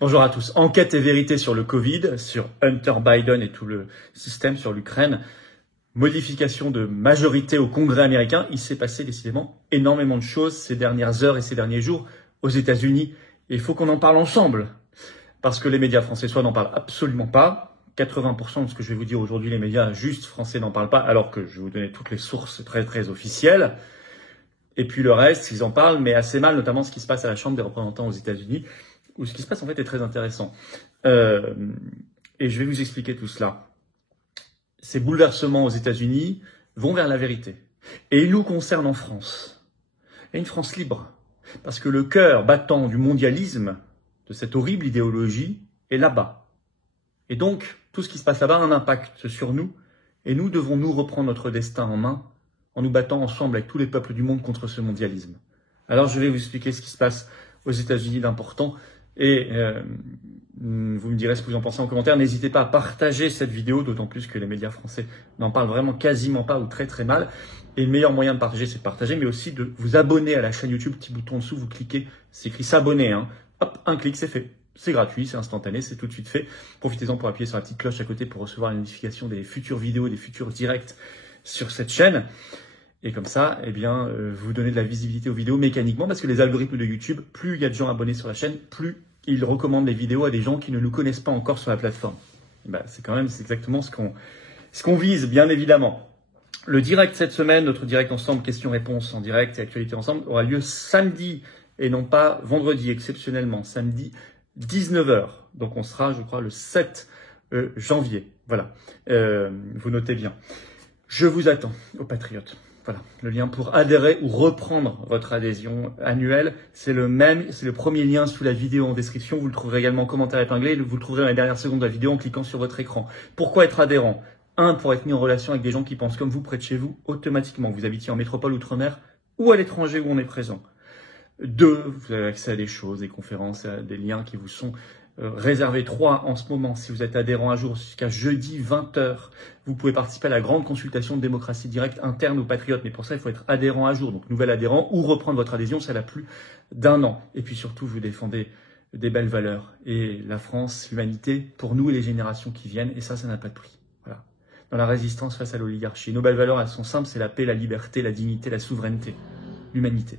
Bonjour à tous. Enquête et vérité sur le Covid, sur Hunter Biden et tout le système sur l'Ukraine. Modification de majorité au Congrès américain. Il s'est passé décidément énormément de choses ces dernières heures et ces derniers jours aux États-Unis. Et il faut qu'on en parle ensemble. Parce que les médias français, soit n'en parlent absolument pas. 80% de ce que je vais vous dire aujourd'hui, les médias juste français n'en parlent pas, alors que je vais vous donner toutes les sources très officielles. Et puis le reste, ils en parlent, mais assez mal, notamment ce qui se passe à la Chambre des représentants aux États-Unis, où ce qui se passe en fait est très intéressant. Et je vais vous expliquer tout cela. Ces bouleversements aux États-Unis vont vers la vérité. Et ils nous concernent en France. Et une France libre. Parce que le cœur battant du mondialisme, de cette horrible idéologie, est là-bas. Et donc, tout ce qui se passe là-bas a un impact sur nous. Et nous devons nous reprendre notre destin en main en nous battant ensemble avec tous les peuples du monde contre ce mondialisme. Alors, je vais vous expliquer ce qui se passe aux États-Unis d'important. Et vous me direz ce que vous en pensez en commentaire. N'hésitez pas à partager cette vidéo, d'autant plus que les médias français n'en parlent vraiment quasiment pas ou très mal. Et le meilleur moyen de partager, c'est de partager, mais aussi de vous abonner à la chaîne YouTube. Petit bouton en dessous, vous cliquez, c'est écrit s'abonner. Hop, un clic, c'est fait. C'est gratuit, c'est instantané, c'est tout de suite fait. Profitez-en pour appuyer sur la petite cloche à côté pour recevoir les notifications des futures vidéos, des futurs directs sur cette chaîne. Et comme ça, vous donnez de la visibilité aux vidéos mécaniquement, parce que les algorithmes de YouTube, plus il y a de gens abonnés sur la chaîne, plus ils recommandent les vidéos à des gens qui ne nous connaissent pas encore sur la plateforme. C'est exactement ce qu'on vise, bien évidemment. Le direct cette semaine, notre direct ensemble, questions-réponses en direct et actualité ensemble, aura lieu samedi et non pas vendredi, exceptionnellement, samedi 19h. Donc on sera, je crois, le 7 janvier. Voilà, vous notez bien. Je vous attends aux Patriotes. Voilà, le lien pour adhérer ou reprendre votre adhésion annuelle, c'est le même, c'est le premier lien sous la vidéo en description. Vous le trouverez également en commentaire épinglé, vous le trouverez dans les dernières secondes de la vidéo en cliquant sur votre écran. Pourquoi être adhérent ? 1, pour être mis en relation avec des gens qui pensent comme vous près de chez vous, automatiquement. Vous habitiez en métropole, outre-mer ou à l'étranger où on est présent. 2, vous avez accès à des choses, des conférences, à des liens qui vous sont réservés. 3, en ce moment, si vous êtes adhérent à jour jusqu'à jeudi 20h, vous pouvez participer à la grande consultation de démocratie directe interne aux Patriotes. Mais pour ça, il faut être adhérent à jour. Donc, nouvel adhérent ou reprendre votre adhésion, ça a plus d'1 an. Et puis surtout, vous défendez des belles valeurs. Et la France, l'humanité, pour nous et les générations qui viennent. Et ça n'a pas de prix. Voilà. Dans la résistance face à l'oligarchie. Nos belles valeurs, elles sont simples, c'est la paix, la liberté, la dignité, la souveraineté, l'humanité.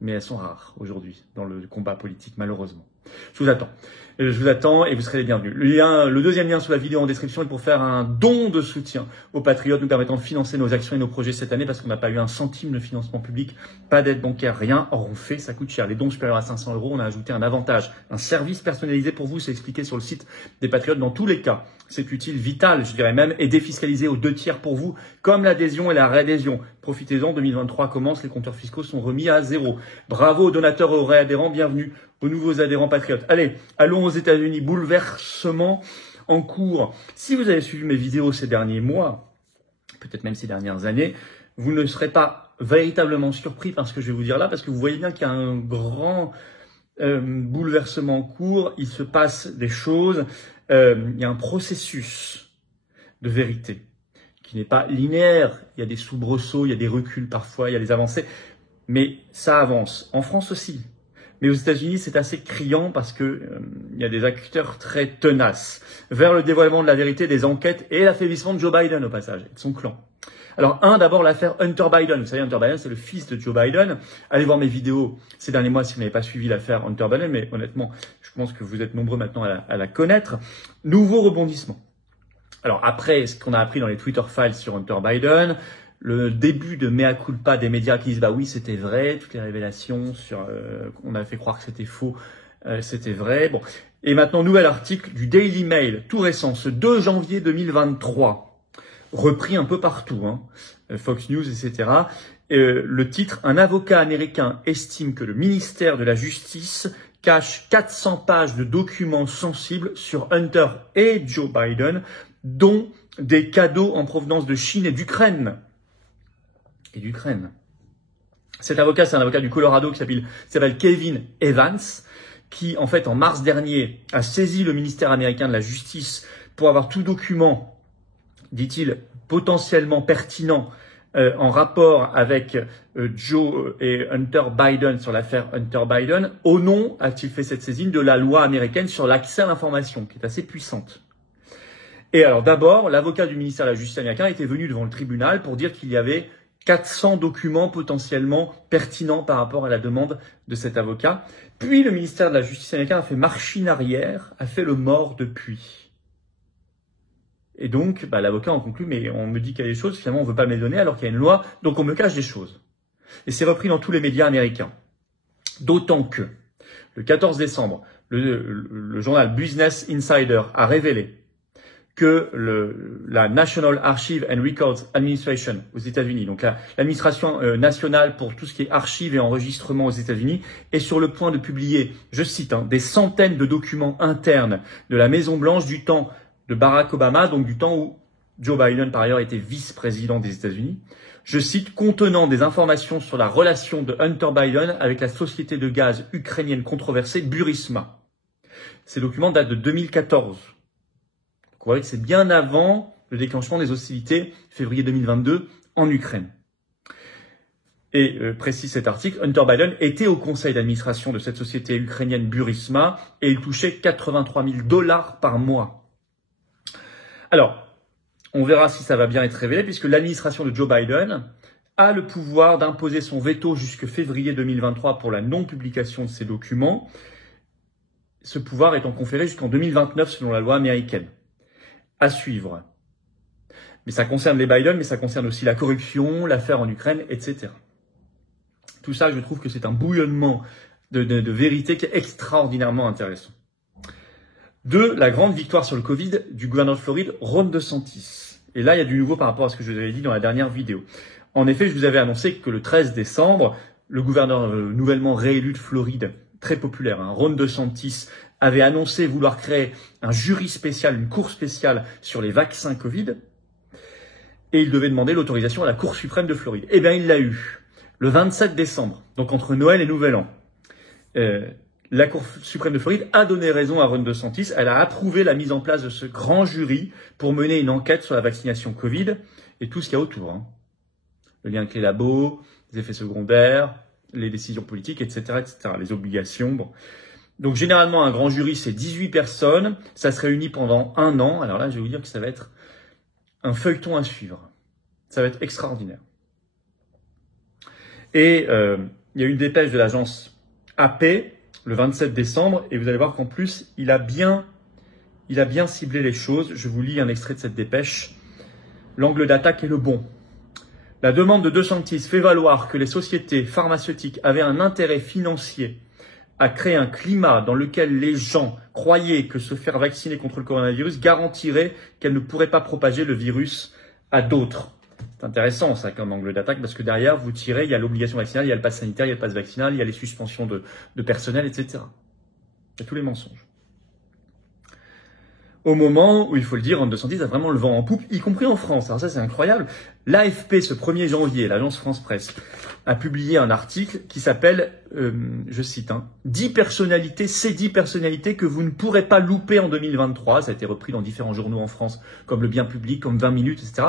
Mais elles sont rares aujourd'hui dans le combat politique, malheureusement. Je vous attends et vous serez les bienvenus. Le deuxième lien sous la vidéo en description est pour faire un don de soutien aux Patriotes, nous permettant de financer nos actions et nos projets cette année parce qu'on n'a pas eu un centime de financement public, pas d'aide bancaire, rien. Or, on fait, ça coûte cher. Les dons supérieurs à 500 €, on a ajouté un avantage, un service personnalisé pour vous, c'est expliqué sur le site des Patriotes. Dans tous les cas, c'est utile, vital, je dirais même, et défiscalisé aux 2 tiers pour vous, comme l'adhésion et la réadhésion. Profitez-en, 2023 commence, les compteurs fiscaux sont remis à 0. Bravo aux donateurs et aux réadhérents, bienvenue aux nouveaux adhérents Patriotes. Allez, allons aux États-Unis, bouleversement en cours. Si vous avez suivi mes vidéos ces derniers mois, peut-être même ces dernières années, vous ne serez pas véritablement surpris par ce que je vais vous dire là, parce que vous voyez bien qu'il y a un grand bouleversement en cours, il se passe des choses, il y a un processus de vérité qui n'est pas linéaire, il y a des soubresauts, il y a des reculs parfois, il y a des avancées, mais ça avance. En France aussi. Mais aux États-Unis, c'est assez criant parce que il y a des acteurs très tenaces vers le dévoilement de la vérité des enquêtes et l'affaiblissement de Joe Biden au passage, et de son clan. Alors, d'abord l'affaire Hunter Biden. Vous savez, Hunter Biden, c'est le fils de Joe Biden. Allez voir mes vidéos ces derniers mois si vous n'avez pas suivi l'affaire Hunter Biden, mais honnêtement, je pense que vous êtes nombreux maintenant à la connaître. Nouveau rebondissement. Alors après, ce qu'on a appris dans les Twitter files sur Hunter Biden, le début de mea culpa des médias qui disent bah oui c'était vrai, toutes les révélations sur on a fait croire que c'était faux, c'était vrai. Bon, et maintenant nouvel article du Daily Mail, tout récent, ce 2 janvier 2023, repris un peu partout, Fox News, etc. Le titre, un avocat américain estime que le ministère de la Justice cache 400 pages de documents sensibles sur Hunter et Joe Biden, dont des cadeaux en provenance de Chine et d'Ukraine. Cet avocat, c'est un avocat du Colorado qui s'appelle Kevin Evans, qui, en fait, en mars dernier, a saisi le ministère américain de la Justice pour avoir tout document, dit-il, potentiellement pertinent en rapport avec Joe et Hunter Biden sur l'affaire Hunter Biden, au nom, a-t-il fait cette saisine, de la loi américaine sur l'accès à l'information, qui est assez puissante. Et alors d'abord, l'avocat du ministère de la Justice américain était venu devant le tribunal pour dire qu'il y avait 400 documents potentiellement pertinents par rapport à la demande de cet avocat. Puis le ministère de la Justice américain a fait machine arrière, a fait le mort depuis. Et donc, l'avocat en conclut, mais on me dit qu'il y a des choses, finalement on ne veut pas me les donner alors qu'il y a une loi, donc on me cache des choses. Et c'est repris dans tous les médias américains. D'autant que, le 14 décembre, le journal Business Insider a révélé que la National Archive and Records Administration aux États-Unis, donc l'administration nationale pour tout ce qui est archives et enregistrements aux États-Unis, est sur le point de publier, je cite, des centaines de documents internes de la Maison-Blanche du temps de Barack Obama, donc du temps où Joe Biden, par ailleurs, était vice-président des États-Unis, je cite, contenant des informations sur la relation de Hunter Biden avec la société de gaz ukrainienne controversée Burisma. Ces documents datent de 2014. Donc on voit que c'est bien avant le déclenchement des hostilités, février 2022, en Ukraine. Et précise cet article, Hunter Biden était au conseil d'administration de cette société ukrainienne Burisma et il touchait $83 000 par mois. Alors, on verra si ça va bien être révélé, puisque l'administration de Joe Biden a le pouvoir d'imposer son veto jusque février 2023 pour la non-publication de ces documents. Ce pouvoir étant conféré jusqu'en 2029 selon la loi américaine. À suivre. Mais ça concerne les Biden, mais ça concerne aussi la corruption, l'affaire en Ukraine, etc. Tout ça, je trouve que c'est un bouillonnement de vérité qui est extraordinairement intéressant. La grande victoire sur le Covid du gouverneur de Floride, Ron DeSantis. Et là, il y a du nouveau par rapport à ce que je vous avais dit dans la dernière vidéo. En effet, je vous avais annoncé que le 13 décembre, le gouverneur nouvellement réélu de Floride, très populaire, Ron DeSantis, avait annoncé vouloir créer un jury spécial, une cour spéciale sur les vaccins Covid, et il devait demander l'autorisation à la Cour suprême de Floride. Eh bien, il l'a eu. Le 27 décembre, donc entre Noël et Nouvel An, la Cour suprême de Floride a donné raison à Ron DeSantis. Elle a approuvé la mise en place de ce grand jury pour mener une enquête sur la vaccination Covid et tout ce qu'il y a autour. Le lien avec les labos, les effets secondaires, les décisions politiques, etc., etc., les obligations. Bon. Donc généralement, un grand jury, c'est 18 personnes. Ça se réunit pendant 1 an. Alors là, je vais vous dire que ça va être un feuilleton à suivre. Ça va être extraordinaire. Et il y a une dépêche de l'agence AP le 27 décembre. Et vous allez voir qu'en plus, il a bien ciblé les choses. Je vous lis un extrait de cette dépêche. L'angle d'attaque est le bon. La demande de DeSantis fait valoir que les sociétés pharmaceutiques avaient un intérêt financier à créer un climat dans lequel les gens croyaient que se faire vacciner contre le coronavirus garantirait qu'elles ne pourraient pas propager le virus à d'autres. C'est intéressant ça comme angle d'attaque parce que derrière vous tirez, il y a l'obligation vaccinale, il y a le pass sanitaire, il y a le pass vaccinal, il y a les suspensions de personnel, etc. Il y a tous les mensonges. Au moment où, il faut le dire, Ron DeSantis a vraiment le vent en poupe, y compris en France. Alors ça, c'est incroyable. L'AFP, ce 1er janvier, l'agence France Presse, a publié un article qui s'appelle, je cite, 10 personnalités, ces 10 personnalités que vous ne pourrez pas louper en 2023. Ça a été repris dans différents journaux en France, comme Le Bien Public, comme 20 minutes, etc.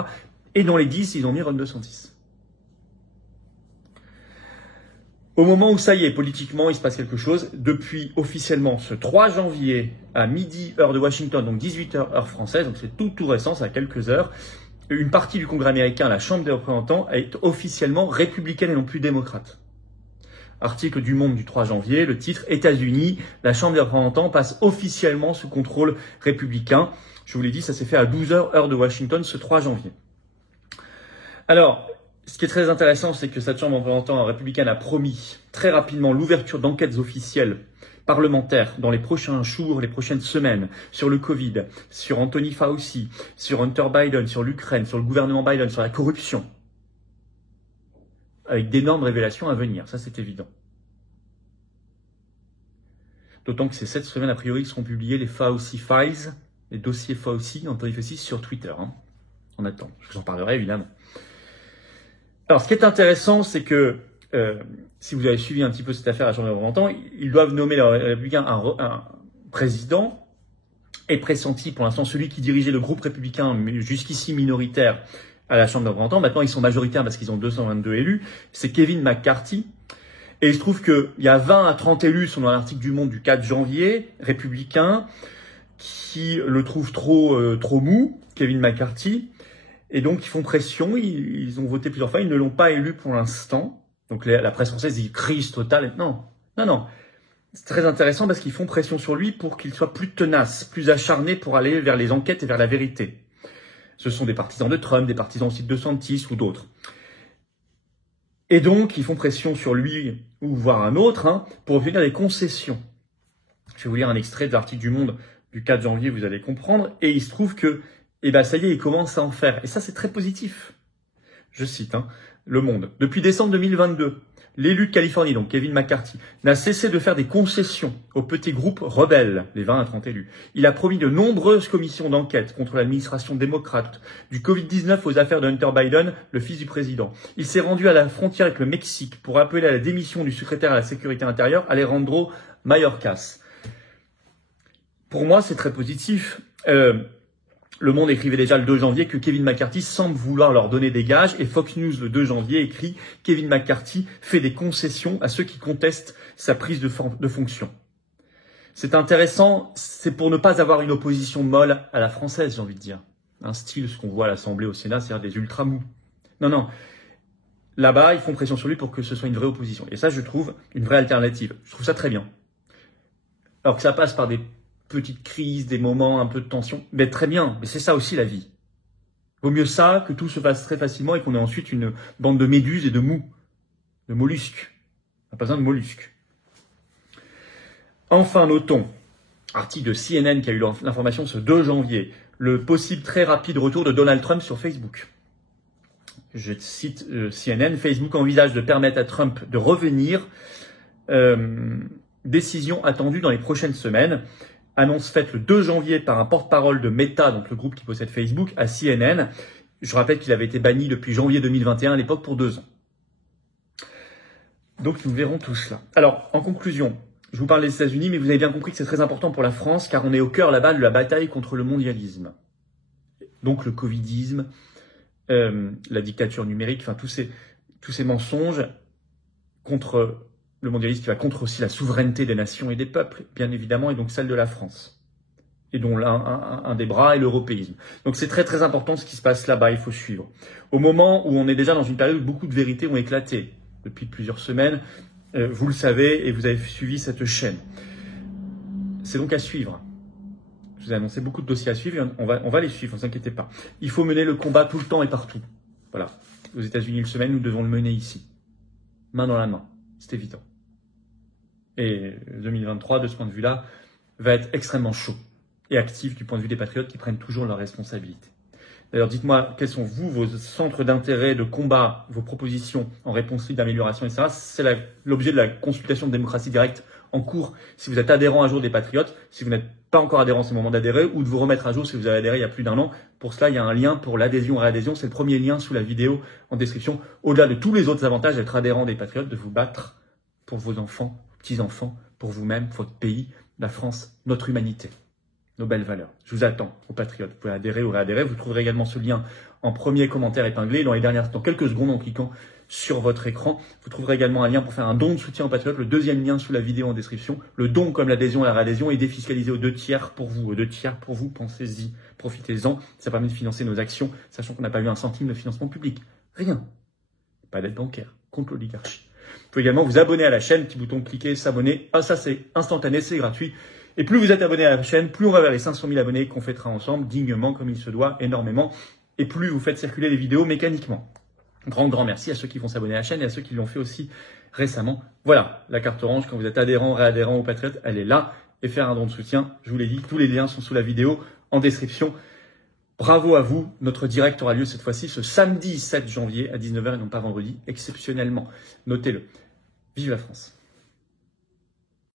Et dans les 10, ils ont mis Ron DeSantis. Au moment où ça y est, politiquement, il se passe quelque chose, depuis officiellement ce 3 janvier à midi, heure de Washington, donc 18h, heure française, donc c'est tout récent, ça a quelques heures, une partie du Congrès américain, la Chambre des représentants, est officiellement républicaine et non plus démocrate. Article du Monde du 3 janvier, le titre « États-Unis, la Chambre des représentants passe officiellement sous contrôle républicain ». Je vous l'ai dit, ça s'est fait à 12h, heure de Washington, ce 3 janvier. Alors, ce qui est très intéressant, c'est que cette Chambre des représentants républicaine a promis très rapidement l'ouverture d'enquêtes officielles parlementaires dans les prochains jours, les prochaines semaines, sur le Covid, sur Anthony Fauci, sur Hunter Biden, sur l'Ukraine, sur le gouvernement Biden, sur la corruption, avec d'énormes révélations à venir, ça c'est évident. D'autant que c'est cette semaine, a priori, que seront publiés les Fauci Files, les dossiers Fauci, Anthony Fauci, sur Twitter. On attend, je vous en parlerai évidemment. Alors, ce qui est intéressant, c'est que si vous avez suivi un petit peu cette affaire à la Chambre des représentants, ils doivent nommer les républicains un président et pressenti pour l'instant celui qui dirigeait le groupe républicain jusqu'ici minoritaire à la Chambre des représentants. Maintenant, ils sont majoritaires parce qu'ils ont 222 élus. C'est Kevin McCarthy. Et il se trouve qu'il y a 20 à 30 élus, selon un article du Monde du 4 janvier, républicains, qui le trouvent trop mou, Kevin McCarthy. Et donc, ils font pression. Ils ont voté plusieurs fois. Ils ne l'ont pas élu pour l'instant. Donc, la presse française dit crise totale. Non. C'est très intéressant parce qu'ils font pression sur lui pour qu'il soit plus tenace, plus acharné pour aller vers les enquêtes et vers la vérité. Ce sont des partisans de Trump, des partisans aussi de DeSantis ou d'autres. Et donc, ils font pression sur lui, ou voire un autre, pour obtenir des concessions. Je vais vous lire un extrait de l'article du Monde du 4 janvier, vous allez comprendre. Et il se trouve que, ça y est, il commence à en faire. Et ça, c'est très positif. Je cite, Le Monde. Depuis décembre 2022, l'élu de Californie, donc Kevin McCarthy, n'a cessé de faire des concessions aux petits groupes rebelles, les 20 à 30 élus. Il a promis de nombreuses commissions d'enquête contre l'administration démocrate, du Covid-19 aux affaires de Hunter Biden, le fils du président. Il s'est rendu à la frontière avec le Mexique pour appeler à la démission du secrétaire à la sécurité intérieure, Alejandro Mayorkas. Pour moi, c'est très positif. Le Monde écrivait déjà le 2 janvier que Kevin McCarthy semble vouloir leur donner des gages et Fox News le 2 janvier écrit « Kevin McCarthy fait des concessions à ceux qui contestent sa prise de fonction ». C'est intéressant, c'est pour ne pas avoir une opposition molle à la française, j'ai envie de dire. Un style, ce qu'on voit à l'Assemblée, au Sénat, c'est-à-dire des ultra mous. Non. Là-bas, ils font pression sur lui pour que ce soit une vraie opposition. Et ça, je trouve une vraie alternative. Je trouve ça très bien. Alors que ça passe par des petites crises, des moments un peu de tension, mais très bien, mais c'est ça aussi la vie. Vaut mieux ça que tout se fasse très facilement et qu'on ait ensuite une bande de méduses et de mous, de mollusques. On n'a pas besoin de mollusques. Enfin, notons, article de CNN qui a eu l'information ce 2 janvier, le possible très rapide retour de Donald Trump sur Facebook. Je cite CNN, Facebook envisage de permettre à Trump de revenir, décision attendue dans les prochaines semaines. Annonce faite le 2 janvier par un porte-parole de Meta, donc le groupe qui possède Facebook, à CNN. Je rappelle qu'il avait été banni depuis janvier 2021 à l'époque pour 2 ans. Donc nous verrons tout cela. Alors, en conclusion, je vous parle des États-Unis, mais vous avez bien compris que c'est très important pour la France, car on est au cœur là-bas de la bataille contre le mondialisme. Donc le covidisme, la dictature numérique, enfin tous ces mensonges contre le mondialisme qui va contre aussi la souveraineté des nations et des peuples, bien évidemment, et donc celle de la France. Et dont un des bras est l'européisme. Donc c'est très très important ce qui se passe là-bas, il faut suivre. Au moment où on est déjà dans une période où beaucoup de vérités ont éclaté, depuis plusieurs semaines, vous le savez et vous avez suivi cette chaîne. C'est donc à suivre. Je vous ai annoncé beaucoup de dossiers à suivre, et on va les suivre, ne vous inquiétez pas. Il faut mener le combat tout le temps et partout. Voilà. Aux États-Unis, une semaine, nous devons le mener ici. Main dans la main. C'est évident. Et 2023, de ce point de vue-là, va être extrêmement chaud et actif du point de vue des patriotes qui prennent toujours leurs responsabilités. D'ailleurs, dites-moi, quels sont vos centres d'intérêt, de combat, vos propositions en réponse libre d'amélioration, etc. C'est l'objet de la consultation de démocratie directe en cours. Si vous êtes adhérent à jour des patriotes, si vous n'êtes pas encore adhérent, c'est le moment d'adhérer, ou de vous remettre à jour si vous avez adhéré il y a plus d'1 an. Pour cela, il y a un lien pour l'adhésion et réadhésion. C'est le premier lien sous la vidéo en description. Au-delà de tous les autres avantages d'être adhérent des patriotes, de vous battre pour vos enfants, petits-enfants, pour vous-même, votre pays, la France, notre humanité, nos belles valeurs. Je vous attends aux patriotes. Vous pouvez adhérer ou réadhérer. Vous trouverez également ce lien en premier commentaire épinglé dans quelques secondes en cliquant sur votre écran. Vous trouverez également un lien pour faire un don de soutien aux patriotes. Le deuxième lien sous la vidéo en description. Le don comme l'adhésion et la réadhésion est défiscalisé aux 2 tiers pour vous. Aux 2 tiers pour vous, pensez-y, profitez-en. Ça permet de financer nos actions, sachant qu'on n'a pas eu un centime de financement public. Rien. Pas d'aide bancaire contre l'oligarchie. Vous pouvez également vous abonner à la chaîne, petit bouton cliquer, s'abonner. Ah, ça c'est instantané, c'est gratuit. Et plus vous êtes abonné à la chaîne, plus on va vers les 500 000 abonnés qu'on fêtera ensemble, dignement, comme il se doit, énormément. Et plus vous faites circuler les vidéos mécaniquement. Grand merci à ceux qui vont s'abonner à la chaîne et à ceux qui l'ont fait aussi récemment. Voilà, la carte orange, quand vous êtes adhérent, réadhérent aux patriotes, elle est là. Et faire un don de soutien, je vous l'ai dit, tous les liens sont sous la vidéo, en description. Bravo à vous, notre direct aura lieu cette fois-ci ce samedi 7 janvier à 19h et non pas vendredi, exceptionnellement. Notez-le. Vive la France!